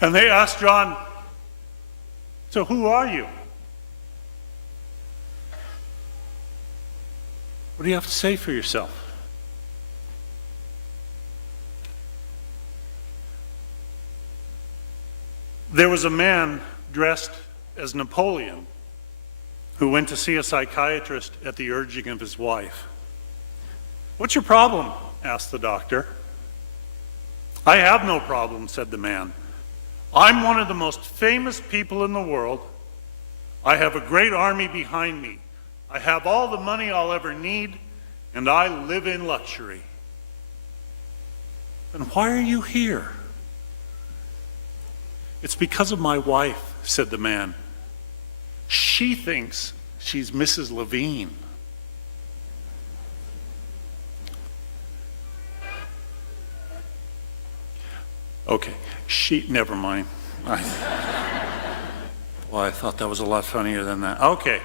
And they asked John, "So who are you? What do you have to say for yourself?" There was a man dressed as Napoleon who went to see a psychiatrist at the urging of his wife. "What's your problem?" asked the doctor. "I have no problem," said the man. "I'm one of the most famous people in the world. I have a great army behind me. I have all the money I'll ever need, and I live in luxury." "Then why are you here?" "It's because of my wife," said the man. "She thinks she's Mrs. Levine." Okay, never mind. I thought that was a lot funnier than that. Okay.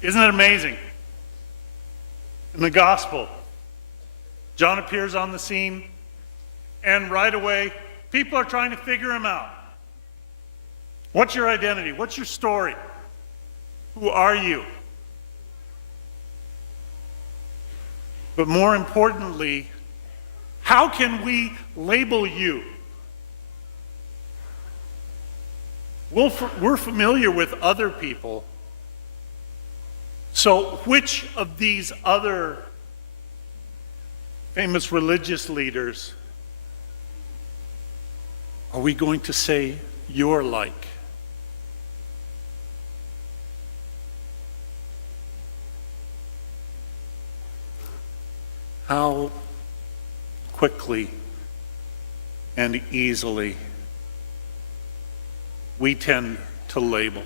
Isn't it amazing? In the gospel, John appears on the scene, and right away, people are trying to figure him out. What's your identity? What's your story? Who are you? But more importantly, how can we label you? We're familiar with other people. So which of these other famous religious leaders are we going to say you're like? How quickly and easily we tend to label,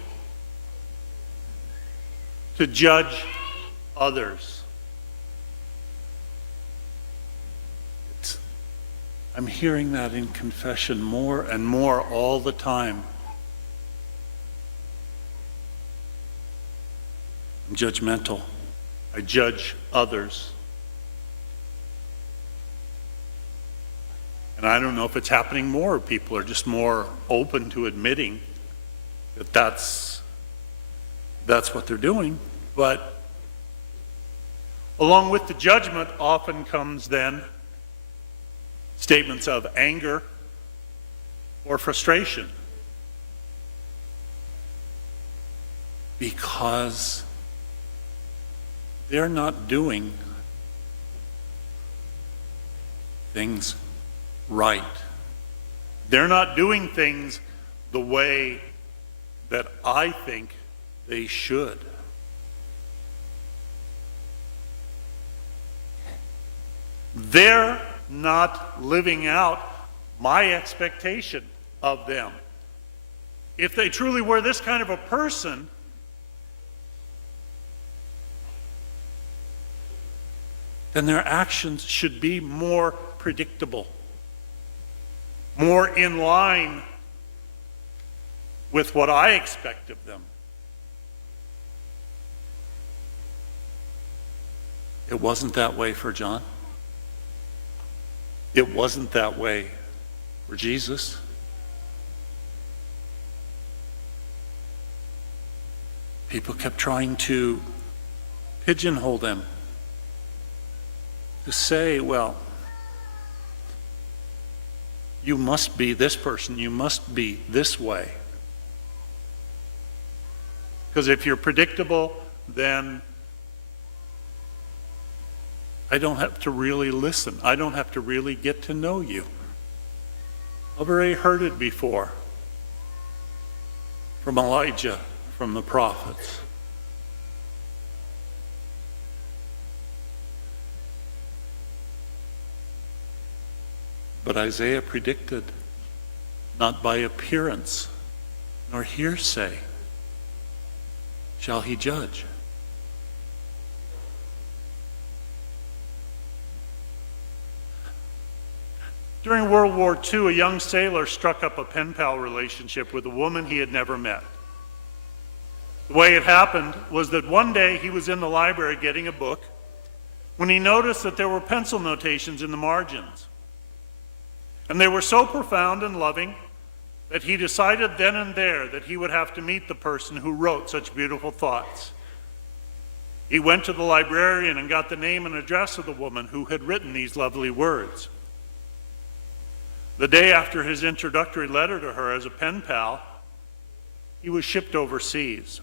to judge others. I'm hearing that in confession more and more all the time. I'm judgmental. I judge others. And I don't know if it's happening more, or people are just more open to admitting that that's what they're doing. But along with the judgment often comes then statements of anger or frustration, because they're not doing things right. They're not doing things the way that I think they should. They're not living out my expectation of them. If they truly were this kind of a person, then their actions should be more predictable, more in line with what I expect of them. It wasn't that way for John. It wasn't that way for Jesus. People kept trying to pigeonhole them, to say, well, you must be this person, you must be this way. Because if you're predictable, then I don't have to really listen. I don't have to really get to know you. I've already heard it before from Elijah, from the prophets. But Isaiah predicted, not by appearance nor hearsay shall he judge. During World War II, a young sailor struck up a pen pal relationship with a woman he had never met. The way it happened was that one day he was in the library getting a book when he noticed that there were pencil notations in the margins. And they were so profound and loving that he decided then and there that he would have to meet the person who wrote such beautiful thoughts. He went to the librarian and got the name and address of the woman who had written these lovely words. The day after his introductory letter to her as a pen pal, he was shipped overseas.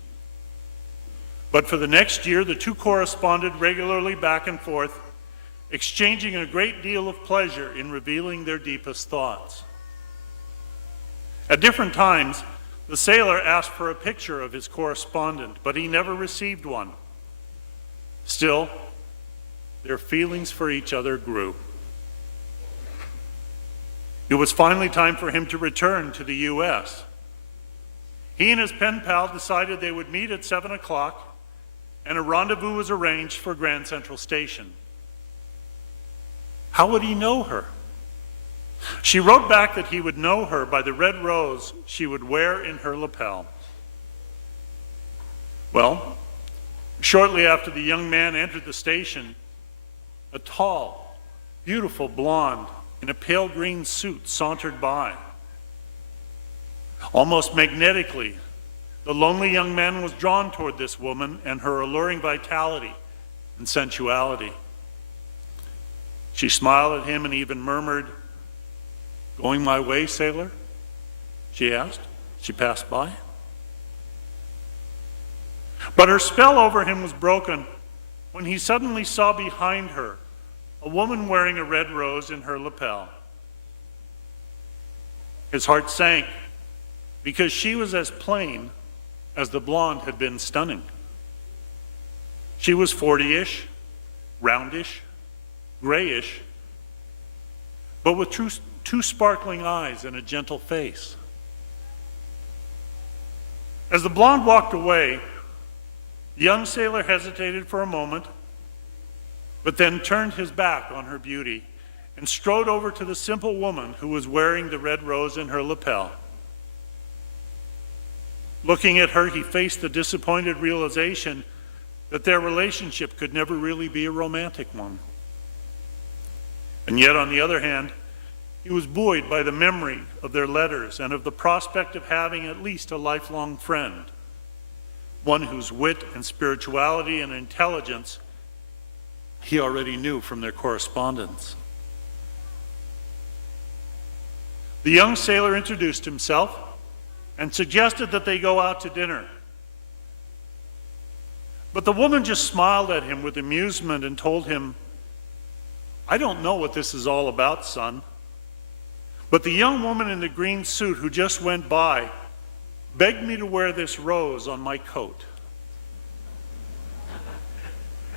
But for the next year, the two corresponded regularly back and forth, exchanging a great deal of pleasure in revealing their deepest thoughts. At different times, the sailor asked for a picture of his correspondent, but he never received one. Still, their feelings for each other grew. It was finally time for him to return to the U.S. He and his pen pal decided they would meet at 7 o'clock, and a rendezvous was arranged for Grand Central Station. How would he know her? She wrote back that he would know her by the red rose she would wear in her lapel. Well, shortly after the young man entered the station, a tall, beautiful blonde in a pale green suit sauntered by. Almost magnetically, the lonely young man was drawn toward this woman and her alluring vitality and sensuality. She smiled at him and even murmured, "Going my way, sailor?" she asked. She passed by. But her spell over him was broken when he suddenly saw behind her a woman wearing a red rose in her lapel. His heart sank because she was as plain as the blonde had been stunning. She was 40-ish, roundish, grayish, but with two sparkling eyes and a gentle face. As the blonde walked away, the young sailor hesitated for a moment, but then turned his back on her beauty and strode over to the simple woman who was wearing the red rose in her lapel. Looking at her, he faced the disappointed realization that their relationship could never really be a romantic one. And yet, on the other hand, he was buoyed by the memory of their letters and of the prospect of having at least a lifelong friend, one whose wit and spirituality and intelligence he already knew from their correspondence. The young sailor introduced himself and suggested that they go out to dinner. But the woman just smiled at him with amusement and told him, "I don't know what this is all about, son. But the young woman in the green suit who just went by begged me to wear this rose on my coat.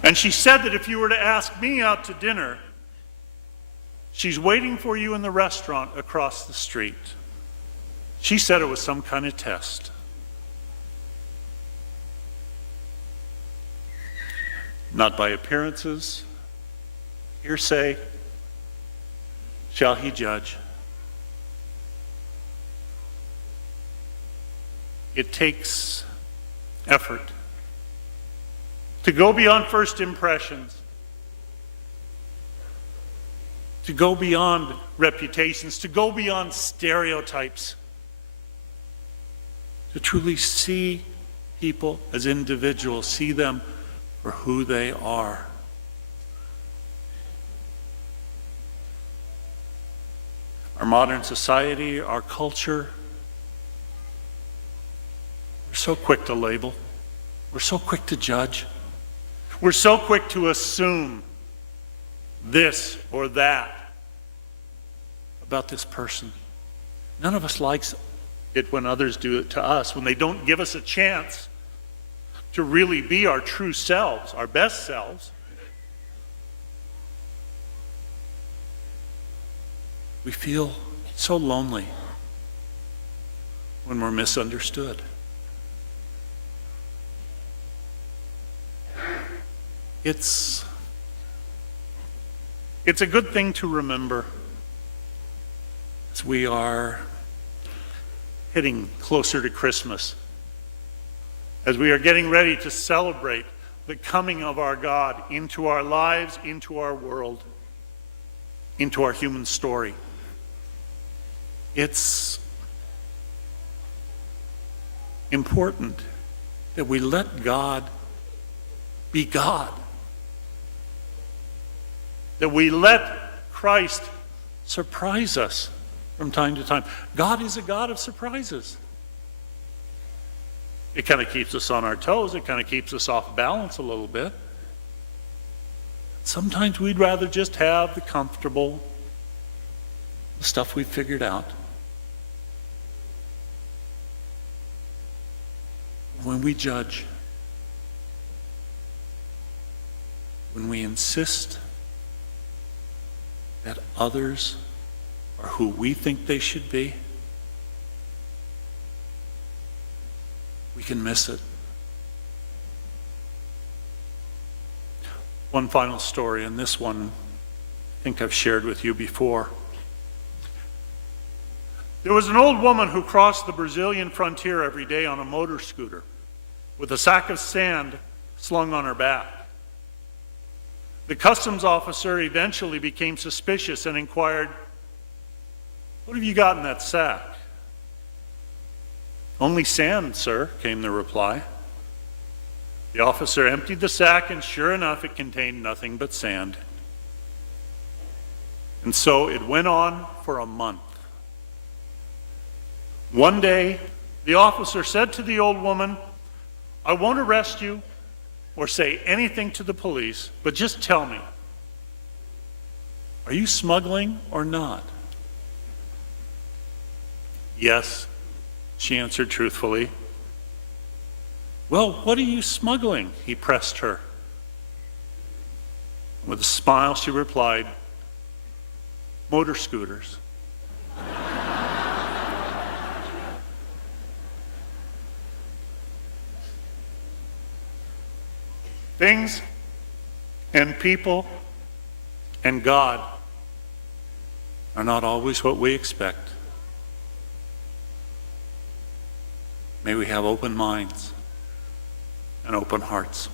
And she said that if you were to ask me out to dinner, she's waiting for you in the restaurant across the street. She said it was some kind of test." Not by appearances, hearsay, shall he judge. It takes effort to go beyond first impressions, to go beyond reputations, to go beyond stereotypes, to truly see people as individuals, see them for who they are. Our modern society, our culture, we're so quick to label. We're so quick to judge. We're so quick to assume this or that about this person. None of us likes it when others do it to us, when they don't give us a chance to really be our true selves, our best selves. We feel so lonely when we're misunderstood. It's a good thing to remember as we are heading closer to Christmas, as we are getting ready to celebrate the coming of our God into our lives, into our world, into our human story. It's important that we let God be God. That we let Christ surprise us from time to time. God is a God of surprises. It kind of keeps us on our toes. It kind of keeps us off balance a little bit. Sometimes we'd rather just have the comfortable stuff we've figured out. When we judge, when we insist that others are who we think they should be, we can miss it. One final story, and this one I think I've shared with you before. There was an old woman who crossed the Brazilian frontier every day on a motor scooter with a sack of sand slung on her back. The customs officer eventually became suspicious and inquired, "What have you got in that sack?" "Only sand, sir," came the reply. The officer emptied the sack, and sure enough, it contained nothing but sand. And so it went on for a month. One day, the officer said to the old woman, "I won't arrest you or say anything to the police, but just tell me, are you smuggling or not?" "Yes," she answered truthfully. "Well, what are you smuggling?" he pressed her. With a smile, she replied, "Motor scooters." Things and people and God are not always what we expect. May we have open minds and open hearts.